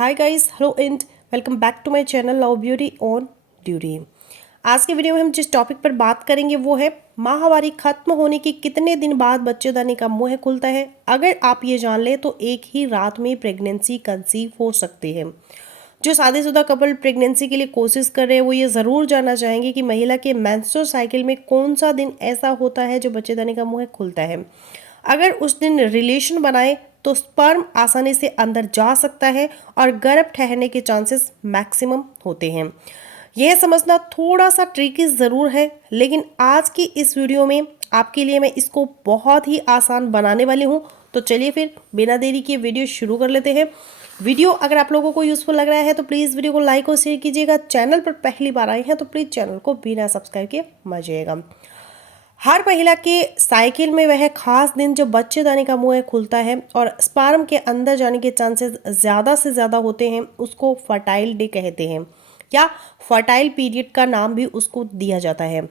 Hi guys, hello and welcome back to my channel love beauty on duty. आज के video में हम जिस टॉपिक पर बात करेंगे वो है माहवारी खत्म होने के कितने दिन बाद बच्चेदानी का मुंह खुलता है। अगर आप ये जान लें तो एक ही रात में प्रेगनेंसी कंसीव हो सकती है। जो शादीशुदा कपल प्रेगनेंसी के लिए कोशिश कर रहे हैं वो ये ज़रूर जानना चाहेंगे कि महिला के मेंस्ट्रुअल साइकिल में कौन सा दिन ऐसा होता है जो बच्चेदानी का मुंह खुलता है। अगर उस दिन रिलेशन बनाए तो स्पर्म आसानी से अंदर जा सकता है और गर्भ ठहरने के चांसेस मैक्सिमम होते हैं। यह समझना थोड़ा सा ट्रिकी ज़रूर है, लेकिन आज की इस वीडियो में आपके लिए मैं इसको बहुत ही आसान बनाने वाली हूँ। तो चलिए फिर बिना देरी के वीडियो शुरू कर लेते हैं। वीडियो अगर आप लोगों को यूज़फुल लग रहा है तो प्लीज़ वीडियो को लाइक और शेयर कीजिएगा। चैनल पर पहली बार आए हैं तो प्लीज़ चैनल को बिना सब्सक्राइब किए मत जाइएगा। हर महिला के साइकिल में वह खास दिन जब बच्चेदानी का मुंह खुलता है और स्पर्म के अंदर जाने के चांसेस ज़्यादा से ज़्यादा होते हैं, उसको फर्टाइल डे कहते हैं या फर्टाइल पीरियड का नाम भी उसको दिया जाता है।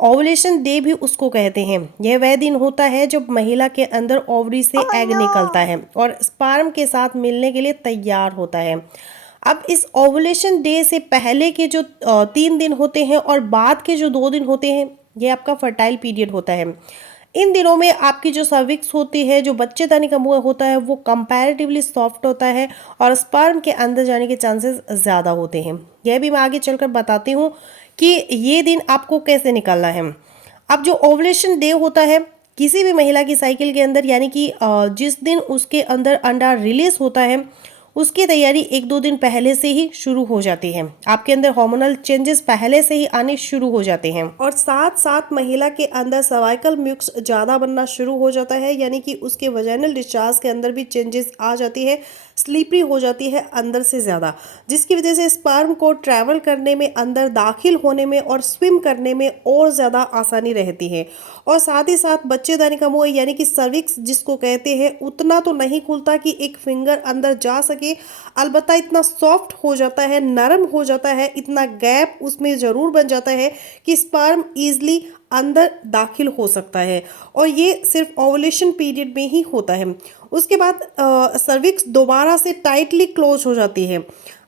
ओवुलेशन डे भी उसको कहते हैं। यह वह दिन होता है जब महिला के अंदर ओवरी से एग निकलता है और स्पर्म के साथ मिलने के लिए तैयार होता है। अब इस ओवुलेशन डे से पहले के जो 3 दिन होते हैं और बाद के जो 2 दिन होते हैं, ये आपका फर्टाइल पीरियड होता है। इन दिनों में आपकी जो सर्विक्स होती है, जो बच्चेदानी का मुंह होता है, वो कंपैरेटिवली सॉफ्ट होता है और स्पर्म के अंदर जाने के चांसेस ज़्यादा होते हैं। यह भी मैं आगे चलकर बताती हूँ कि ये दिन आपको कैसे निकालना है। अब जो ओवुलेशन डे होता है किसी भी महिला की साइकिल के अंदर, यानी कि जिस दिन उसके अंदर अंडा रिलीज होता है उसकी तैयारी 1-2 दिन पहले से ही शुरू हो जाती है। आपके अंदर हार्मोनल चेंजेस पहले से ही आने शुरू हो जाते हैं और साथ साथ महिला के अंदर सर्वाइकल म्यूकस ज़्यादा बनना शुरू हो जाता है, यानी कि उसके वजाइनल डिस्चार्ज के अंदर भी चेंजेस आ जाती है, स्लीपरी हो जाती है अंदर से ज़्यादा, जिसकी वजह से स्पर्म को ट्रैवल करने में, अंदर दाखिल होने में और स्विम करने में और ज़्यादा आसानी रहती है। और साथ ही साथ बच्चेदानी का मुंह यानी कि सर्विक्स जिसको कहते हैं, उतना तो नहीं खुलता कि एक फिंगर अंदर जा सके, अलबत्ता इतना सॉफ्ट हो जाता है, नरम हो जाता है, इतना गैप उसमें ज़रूर बन जाता है कि स्पर्म ईजिली अंदर दाखिल हो सकता है। और ये सिर्फ ओवुलेशन पीरियड में ही होता है। उसके बाद सर्विक्स दोबारा से टाइटली क्लोज हो जाती है।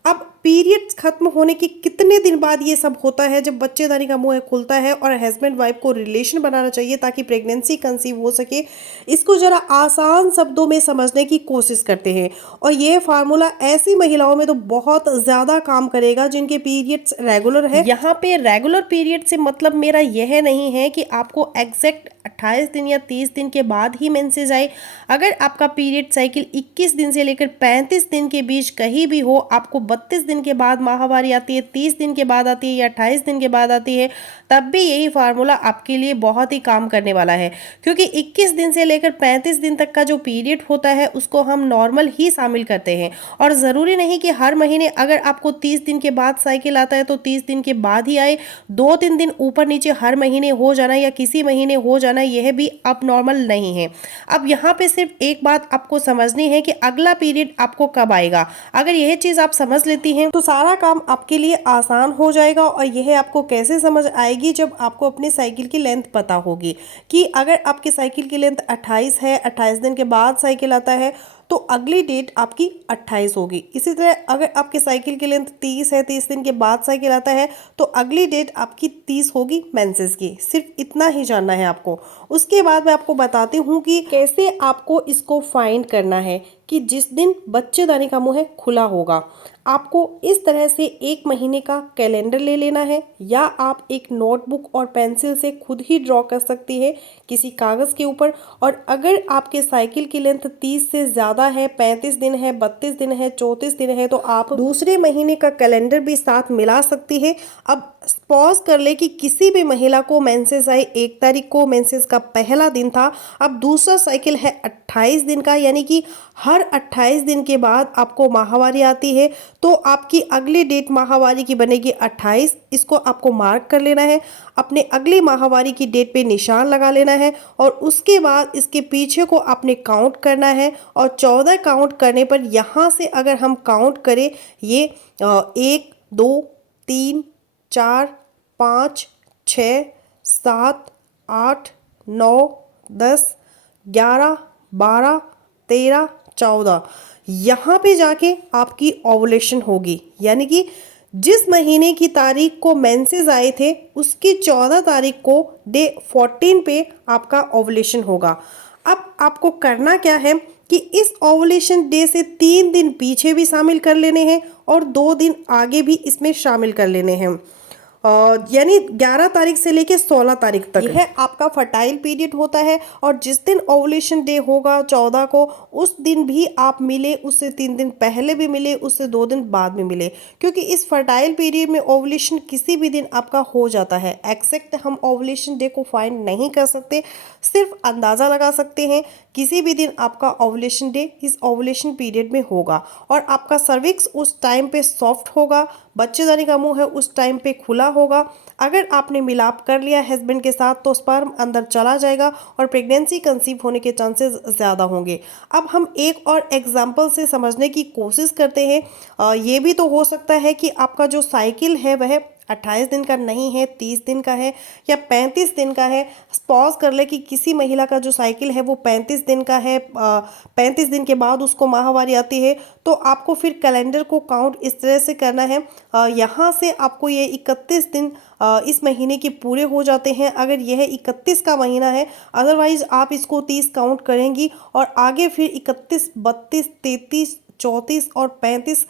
अब पीरियड्स खत्म होने के कितने दिन बाद ये सब होता है जब बच्चेदानी का मुंह खुलता है और हस्बैंड वाइफ को रिलेशन बनाना चाहिए ताकि प्रेगनेंसी कंसीव हो सके, इसको ज़रा आसान शब्दों में समझने की कोशिश करते हैं। और ये फार्मूला ऐसी महिलाओं में तो बहुत ज़्यादा काम करेगा जिनके पीरियड्स रेगुलर है। यहाँ पे रेगुलर पीरियड से मतलब मेरा यह नहीं है कि आपको एग्जैक्ट 28 दिन या 30 दिन के बाद ही मेंसेस आए। अगर आपका पीरियड साइकिल 21 दिन से लेकर 35 दिन के बीच कहीं भी हो, आपको 32 दिन के बाद माहवारी आती है, 30 दिन के बाद आती है या 28 दिन के बाद आती है, तब भी यही फार्मूला आपके लिए बहुत ही काम करने वाला है। क्योंकि 21 दिन से लेकर 35 दिन तक का जो पीरियड होता है उसको हम नॉर्मल ही शामिल करते हैं। और ज़रूरी नहीं कि हर महीने अगर आपको 30 दिन के बाद साइकिल आता है तो 30 दिन के बाद ही आए। 2-3 दिन ऊपर नीचे हर महीने हो जाना या किसी महीने हो जाना, यह भी अब नॉर्मल नहीं है। अब यहाँ पे सिर्फ एक बात आपको समझनी है कि अगला पीरियड आपको कब आएगा। अगर यह चीज़ आप समझ लेती हैं तो सारा काम आपके लिए आसान हो जाएगा। और यह आपको कैसे समझ आएगी, जब आपको अपनी साइकिल की लेंथ पता होगी कि अगर आपकी साइकिल की लेंथ 28 है, 28 दिन के बाद साइकिल आता है तो अगली डेट आपकी 28 होगी। इसी तरह अगर आपकी साइकिल की लेंथ 30 है, 30 दिन के बाद साइकिल आता है तो अगली डेट आपकी 30 होगी मेंसेस की। सिर्फ इतना ही जानना है आपको। उसके बाद मैं आपको बताती हूँ कि कैसे आपको इसको फाइंड करना है कि जिस दिन बच्चेदानी का मुंह खुला होगा। आपको इस तरह से 1 महीने का कैलेंडर ले लेना है, या आप एक नोटबुक और पेंसिल से खुद ही ड्रॉ कर सकती है किसी कागज़ के ऊपर। और अगर आपके साइकिल की लेंथ 30 से ज़्यादा है, 35 दिन है, 32 दिन है, 34 दिन है, तो आप दूसरे महीने का कैलेंडर भी साथ मिला सकती है। अब पॉज कर ले कि किसी भी महिला को मेंसेस आए 1 तारीख को, मेंसेस का पहला दिन था। अब दूसरा साइकिल है 28 दिन का, यानी कि हर 28 दिन के बाद आपको माहवारी आती है तो आपकी अगली डेट माहवारी की बनेगी 28। इसको आपको मार्क कर लेना है, अपने अगली माहवारी की डेट पे निशान लगा लेना है। और उसके बाद इसके पीछे को आपने काउंट करना है और 14 काउंट करने पर यहाँ से अगर हम काउंट करें, ये 1 2 3 4 5 6 7 8 9 10 11 12 13 14, यहाँ पे जाके आपकी ओवुलेशन होगी, यानी कि जिस महीने की तारीख को मेंसेस आए थे उसकी 14 तारीख को डे 14 पे आपका ओवुलेशन होगा। अब आपको करना क्या है कि इस ओवुलेशन डे से 3 दिन पीछे भी शामिल कर लेने हैं और 2 दिन आगे भी इसमें शामिल कर लेने हैं, यानी 11 तारीख से लेके 16 तारीख तक यह आपका फर्टाइल पीरियड होता है। और जिस दिन ओवुलेशन डे होगा 14 को, उस दिन भी आप मिले, उससे 3 दिन पहले भी मिले, उससे 2 दिन बाद में मिले, क्योंकि इस फर्टाइल पीरियड में ओवुलेशन किसी भी दिन आपका हो जाता है। एक्जैक्ट हम ओवुलेशन डे को फाइंड नहीं कर सकते, सिर्फ अंदाज़ा लगा सकते हैं किसी भी दिन आपका ओवुलेशन डे इस ओवुलेशन पीरियड में होगा। और आपका सर्विक्स उस टाइम पे सॉफ्ट होगा, बच्चेदानी का मुंह है उस टाइम पे खुला होगा। अगर आपने मिलाप कर लिया हस्बैंड के साथ तो स्पर्म अंदर चला जाएगा और प्रेगनेंसी कंसीव होने के चांसेस ज़्यादा होंगे। अब हम एक और एग्जांपल से समझने की कोशिश करते हैं। ये भी तो हो सकता है कि आपका जो साइकिल है वह 28 दिन का नहीं है, 30 दिन का है या 35 दिन का है। सपोज कर ले कि किसी महिला का जो साइकिल है वो 35 दिन का है, 35 दिन के बाद उसको माहवारी आती है, तो आपको फिर कैलेंडर को काउंट इस तरह से करना है। यहाँ से आपको ये 31 दिन इस महीने के पूरे हो जाते हैं अगर यह 31 का महीना है। अदरवाइज आप इसको 30 काउंट करेंगी और आगे फिर 31, 32, 33, 34 और 35।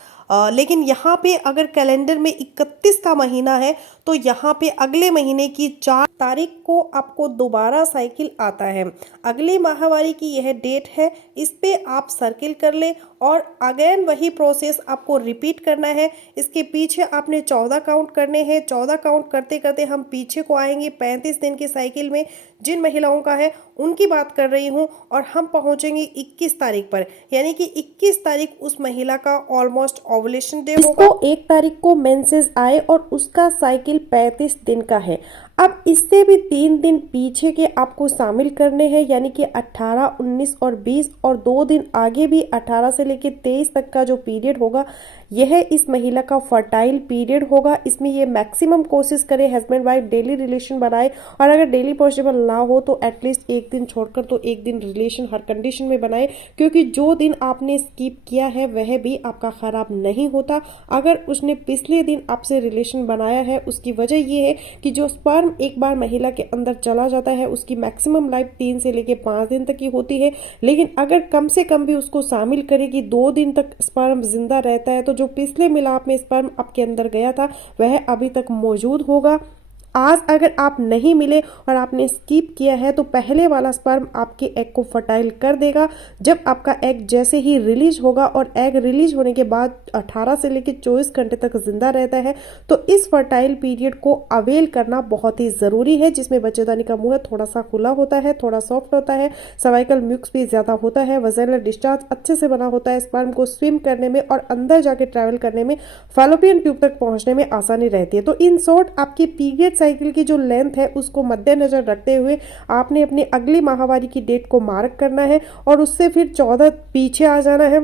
लेकिन यहाँ पे अगर कैलेंडर में 31 का महीना है तो यहाँ पे अगले महीने की 4 तारीख को आपको दोबारा साइकिल आता है। अगली माहवारी की यह डेट है, इस पे आप सर्किल कर ले और अगेन वही प्रोसेस आपको रिपीट करना है। इसके पीछे आपने 14 काउंट करने हैं। 14 काउंट करते करते हम पीछे को आएंगे 35 दिन की साइकिल में, जिन महिलाओं का है उनकी बात कर रही हूँ, और हम पहुँचेंगे 21 तारीख पर, यानी कि 21 तारीख उस महिला का ऑलमोस्ट ओवुलेशन डे होगा। 1 तारीख को मेंसेस आए और उसका साइकिल 35 दिन का है। अब इससे भी 3 दिन पीछे के आपको शामिल करने हैं, यानी कि 18, 19 और 20, और 2 दिन आगे भी 18 से लेकर 23 तक का जो पीरियड होगा यह इस महिला का फर्टाइल पीरियड होगा। इसमें ये मैक्सिमम कोशिश करें हस्बैंड वाइफ डेली रिलेशन बनाए, और अगर डेली पॉसिबल ना हो तो एटलीस्ट एक दिन छोड़कर तो एक दिन रिलेशन हर कंडीशन में बनाए, क्योंकि जो दिन आपने स्किप किया है वह भी आपका खराब नहीं होता। अगर उसने पिछले दिन आपसे रिलेशन बनाया है, उसकी वजह ये है कि जो स्पर्म एक बार महिला के अंदर चला जाता है उसकी मैक्सिमम लाइफ 3 से लेकर 5 दिन तक की होती है, लेकिन अगर कम से कम भी उसको शामिल करेगी 2 दिन तक स्पर्म जिंदा रहता है, तो जो पिछले मिलाप में स्पर्म आपके अंदर गया था वह अभी तक मौजूद होगा। आज अगर आप नहीं मिले और आपने स्किप किया है तो पहले वाला स्पर्म आपके एग को फर्टाइल कर देगा। जब आपका एग जैसे ही रिलीज होगा, और एग रिलीज होने के बाद 18 से लेकर 24 घंटे तक जिंदा रहता है, तो इस फर्टाइल पीरियड को अवेल करना बहुत ही ज़रूरी है, जिसमें बच्चेदानी का मुंह थोड़ा सा खुला होता है, थोड़ा सॉफ्ट होता है, सर्वाइकल म्यूक्स भी ज़्यादा होता है, वजाइनल डिस्चार्ज अच्छे से बना होता है, स्पर्म को स्विम करने में और अंदर जाके ट्रैवल करने में, फैलोपियन ट्यूब तक पहुंचने में आसानी रहती है। तो इन शॉर्ट आपकी पीरियड साइकिल की जो लेंथ है उसको मद्देनजर रखते हुए आपने अपनी अगली माहवारी की डेट को मार्क करना है और उससे फिर 14 पीछे आ जाना है।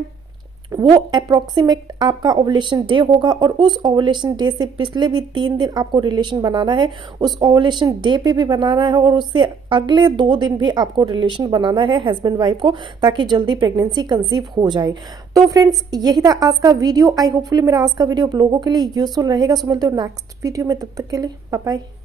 वो अप्रोक्सीमेट आपका ओवुलेशन डे होगा, और उस ओवुलेशन डे से पिछले भी 3 दिन आपको रिलेशन बनाना है, उस ओवुलेशन डे पे भी बनाना है, और उससे अगले 2 दिन भी आपको रिलेशन बनाना है हस्बैंड वाइफ को, ताकि जल्दी प्रेगनेंसी कंसीव हो जाए। तो फ्रेंड्स, यही था आज का वीडियो। आई होपफुली मेरा आज का वीडियो आप लोगों के लिए यूजफुल रहेगा। सो मिलते हो नेक्स्ट वीडियो में, तब तक के लिए बाय बाय।